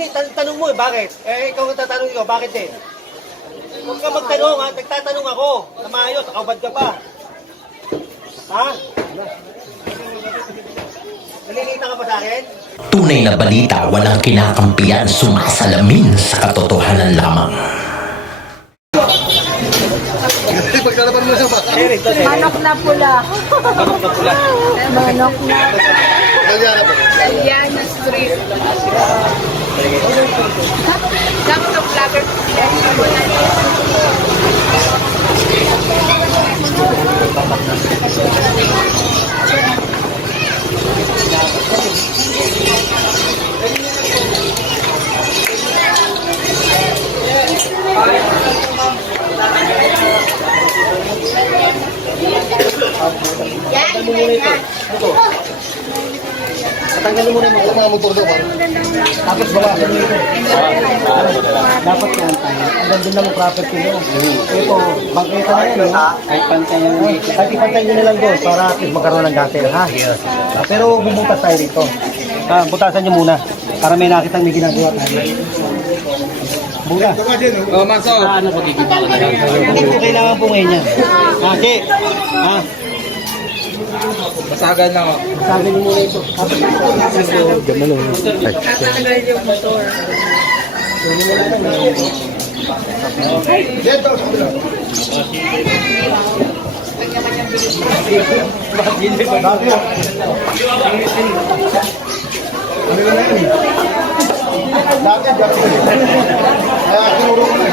hindi, tanong mo eh, bakit? Eh, ikaw ang tatanong ko, bakit din? Huwag ka magtanong ha, nagtatanong ako. Na maayos, nakabad ka pa. Ha? Nalilita ka pa sa akin? Tunay na balita, walang kinakampiyan, sumasalamin sa katotohanan lamang. Pagkalaban mo siya ba? Manok na pula. Manok na pula. Manok na. Kalyana po. Kalyana Street. Dapat ang vlogger po sila. Patanggal mo muna ito. Ito. Patanggal mo muna yung Mga motor daw, parang. tapos baba. Dapat yan tayo. Ang ganda ng property nyo. Ito, bangkita na yun. Kahit pantay nyo. Kahit ipantay nyo na lang doon para at least magkaroon ng gutter, ha? Pero bubuntas tayo dito. Butasan nyo muna para may nakitang may ginagawa tayo. Muna. Oh, Manso. Ano po kikita ko na lang? Hindi po kailangan po ngayon yan. Okay. Ha? Masagan lang ako. Sabi niyo muna ito. Ganun lang. Tatanggal yung motor. Dito. Dati, kaya tinuro ko na.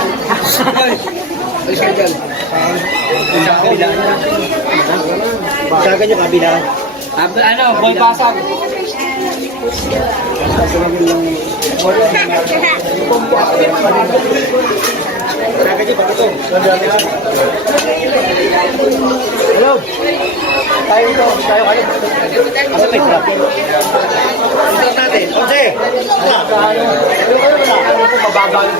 Ay, sargal. Sagan nyo kabila. Ano, boy pasag. Sagan nyo pag ito. Hello. Tayo ito. Tayo kayo. Asa may trap? Ito natin. Jose. Ano po mababa yung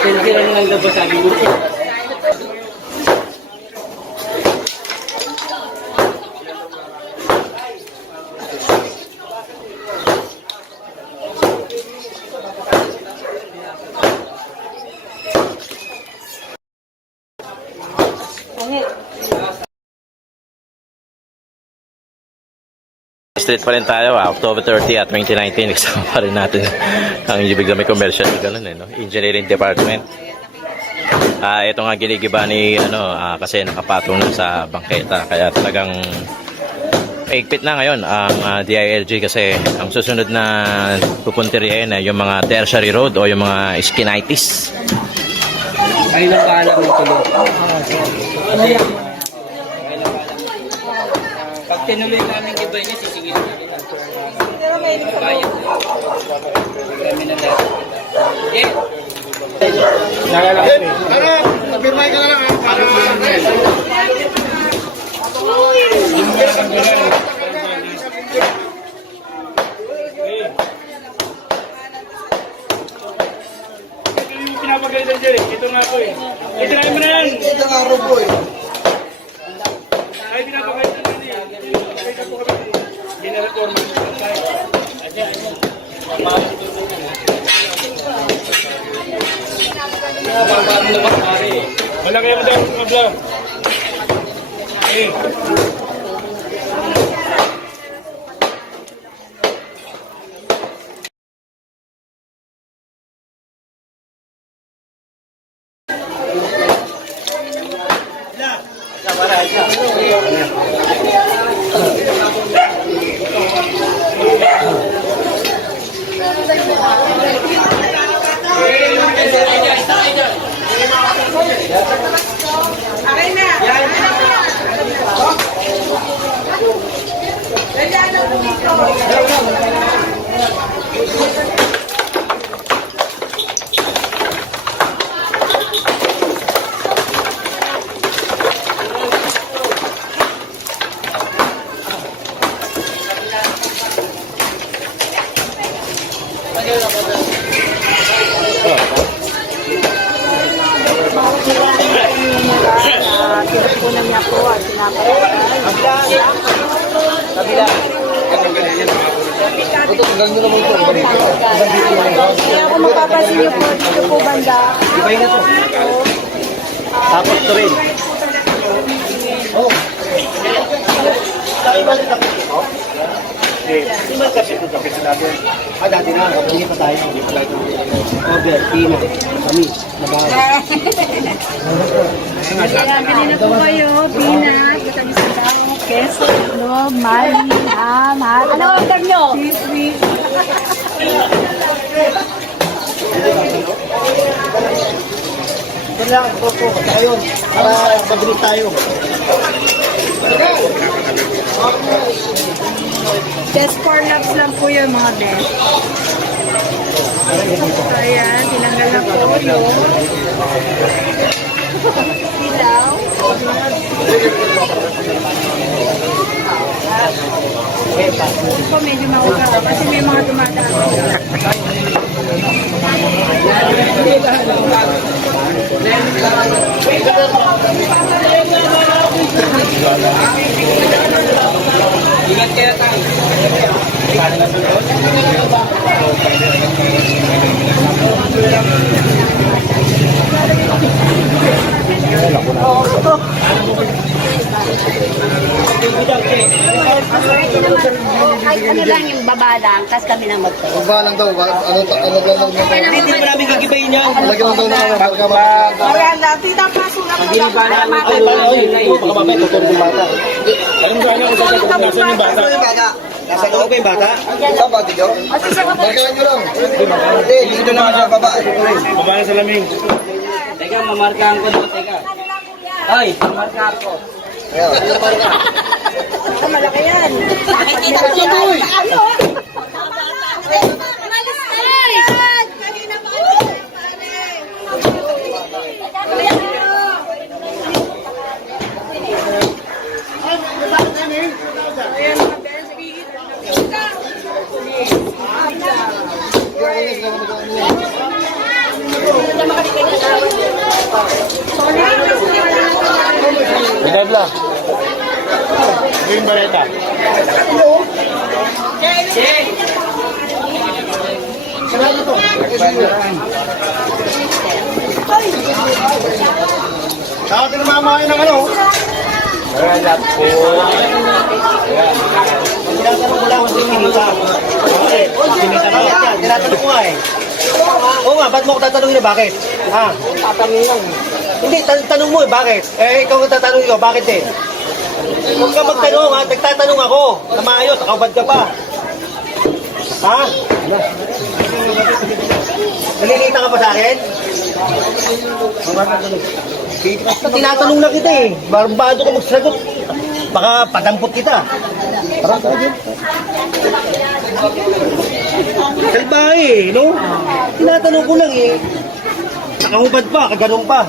Sila na lang labas sa akin. Street pa rin tayo, October 30 at 2019, kasama pa rin natin ang ibig na may commercial, ganun no? Engineering Department. Ito nga ginigiba ni, kasi nakapatong na sa bangketa, kaya talagang higpit na ngayon ang DILG kasi ang susunod na pupunterihin ay yung mga tertiary road o yung mga skinitis. Ay lang paalam ng tulog. Pag tinuloy namin iba niya, sisigil namin ang bayan. Kami na lahat. Yeah. Ano? Napirmay ka na lang, ha? Pinapagalitan dyan eh. Ito nga po eh. Ito na mo na yan. Ito nga ro po, eh. Ay, pinapagalitan dyan eh. Ito po kami. General wala kayo mo daw mabla. Eh. Ito, galing nyo naman ito. Kaya kung mapapansin niyo po, dito po banda. Ibay na to. Tapos ito rin. Oh. Tayo ba rin tapos ito? Hindi man kasi ito tapos dati. Dati na. Hindi pa tayo. Okay, Tina. Kami. Nabahal. Kaya bilhin na po kayo, peanut, kami sa tao, queso, no, mali, mahal. Ano order nyo? Sweet. Ito lang. Ito po. Basta kayo. Para mabilis tayo. Just 4 laps lang po yun, mga best. Ayan, tinanggal na po yung ilaw. Ito po medyo makuha kasi may mga dumadaan. Ingat kaya tayo. Kahit ano lang yung baba lang, tapos kami na magtayo. Baba lang daw. Ano lang daw. Hindi mo namin gigibayin yan. Lagyan lang daw na ano. Ayan lang, tita, pasok na po lang. Baka mamaya tutulog yung bata. Alam mo sana kung saan yung bata? Nasa loob ba yung bata? Saan ba, Tijo? Lagyan nyo lang. Hindi, dito naman sa baba. Baba na sa laming. Teka, mamarkahan ko doon. Teka. Ay, mamarkahan ko. Malaki yan. Binabla. Green Bareta. Saka tinamamahay ng ano. Tinatanong ko lang kung sinita. Sinita ka. Tinatanong ko nga eh. Oo nga, ba't mo ako tatanungin na bakit? Ha? Tatanungin lang. Hindi, tanong mo eh, bakit? Eh, ikaw ang tatanungin ko, bakit eh? Huwag ka magtanong ha, nagtatanong ako. Na maayos, nakabad ka pa. Ha? Nalilita ka pa sa akin? Tinatanong na kita eh. Barbado ka magsagot. Baka padampot kita. Parang tayo. Kalbahe eh, no? Tinatanong ko lang eh. Nakahubad pa, kaganong pa.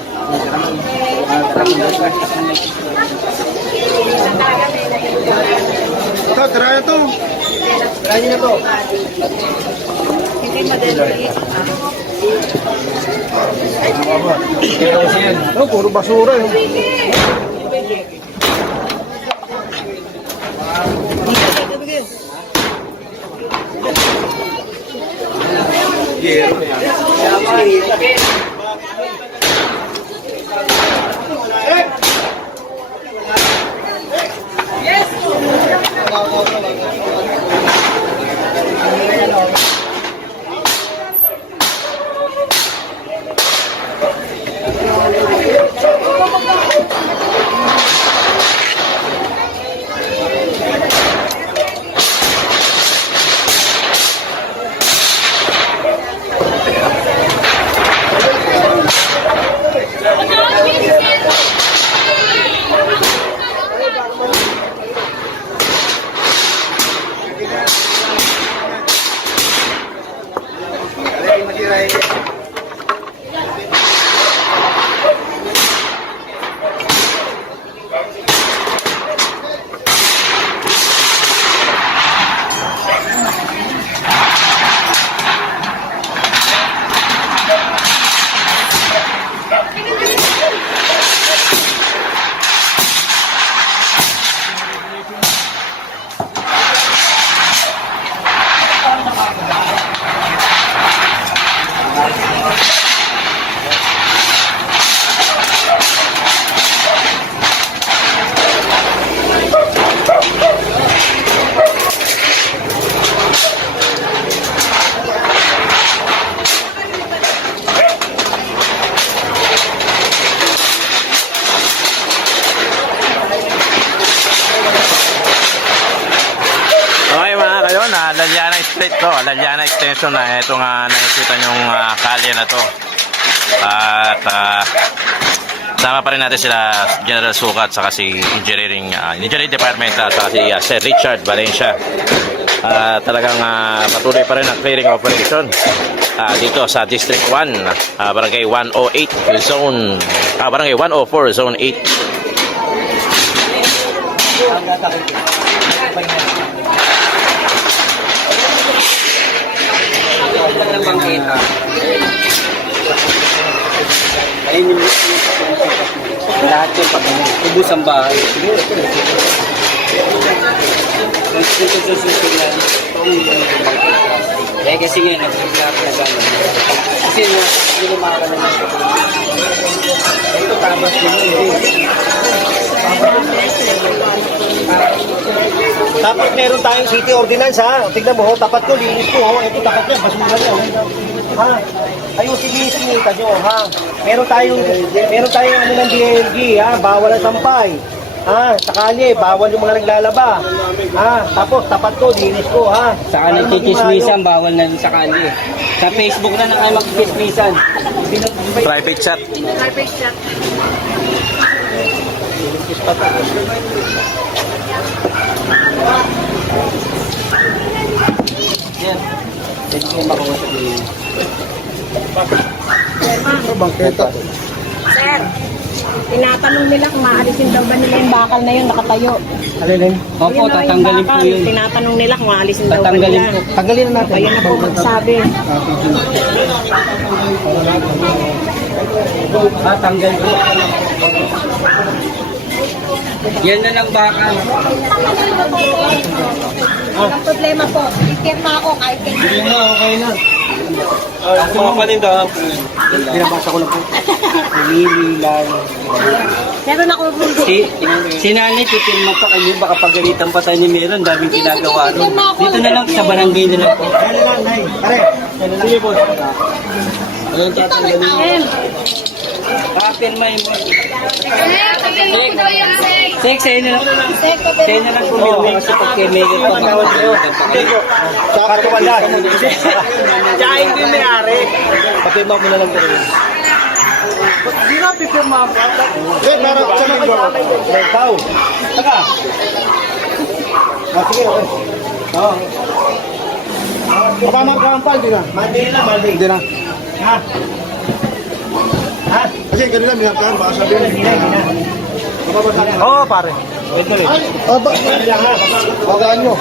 Ito, try ito. Try niyo na to. No, puro basura eh. street to, Laliana Extension na. Ito nga nakikita yung kalye na to. At sama pa rin natin sila General Sukat saka si Engineering Department saka si Sir Richard Valencia. Talagang patuloy pa rin ang clearing operation dito sa District 1, Barangay 108 Zone, Barangay 104 Zone 8. Ayun yung lahat yung ubus ang bahay. Eh kasi nga, nag-vlog na gano'n. Kasi hindi lumaka naman. Ito tabas din yun. Tapos meron tayong city ordinance ha. Tignan mo, tapat ko, linis ko. Ito tapat niya, basura niya. Ha? Ayusin niyo yung sinita nyo ha. Meron tayong ano ng DLG ha. Bawal ang sampay. Ha? Sa kalye, bawal yung mga naglalaba. Ha? Tapos tapat ko, linis ko ha. Saka nagkikismisan, bawal na sa kalye. Sa Facebook na kayo magkikismisan. Private chat. Perfect shot. Yan. Pwede ko makuha sa iyo. Sir, tinatanong nila kung maalisin daw ba nila yung bakal na yun nakatayo. Alin? Opo, Yun daw yung tatanggalin po bakal, yun. Tinatanong nila kung maalisin daw ba Tatanggalin nila. po. Tanggalin na natin. Ayan na po magsabi. Tanggal po. Yan na lang bakal. Ang problema po, ikirma ako kahit Hindi na, okay na. Ako mga panindahan po. Binabasa ko lang po. Lumililan. Meron ako Si nanay, pipirma pa kayo. Baka pagalitan pa tayo ni Meron. Daming ginagawa doon. Dito na lang, sa barangay na lang po. Ayun na, Nay. Pare. Sige po. Ayun, tatanggalin. Papirma yun mo. Sek, sa'yo na lang. Sa'yo na lang po. Kasi pag kay Meron pa makapagalitan pa kayo. Sa katuwala. Tsaka hindi may-ari. Papirma mo na lang po. Hindi na pipirma mo. Eh, meron sa mga ikaw. Saka. Sige, okay. Oo. Kasama ka ang pal, di na? Monday na, Monday. Hindi na. Ha? Ha? Kasi ganun lang, minatahan. Baka sabihin. Hindi na. Oo, pare. Wait mo rin. Ay, ba? Bagaan nyo.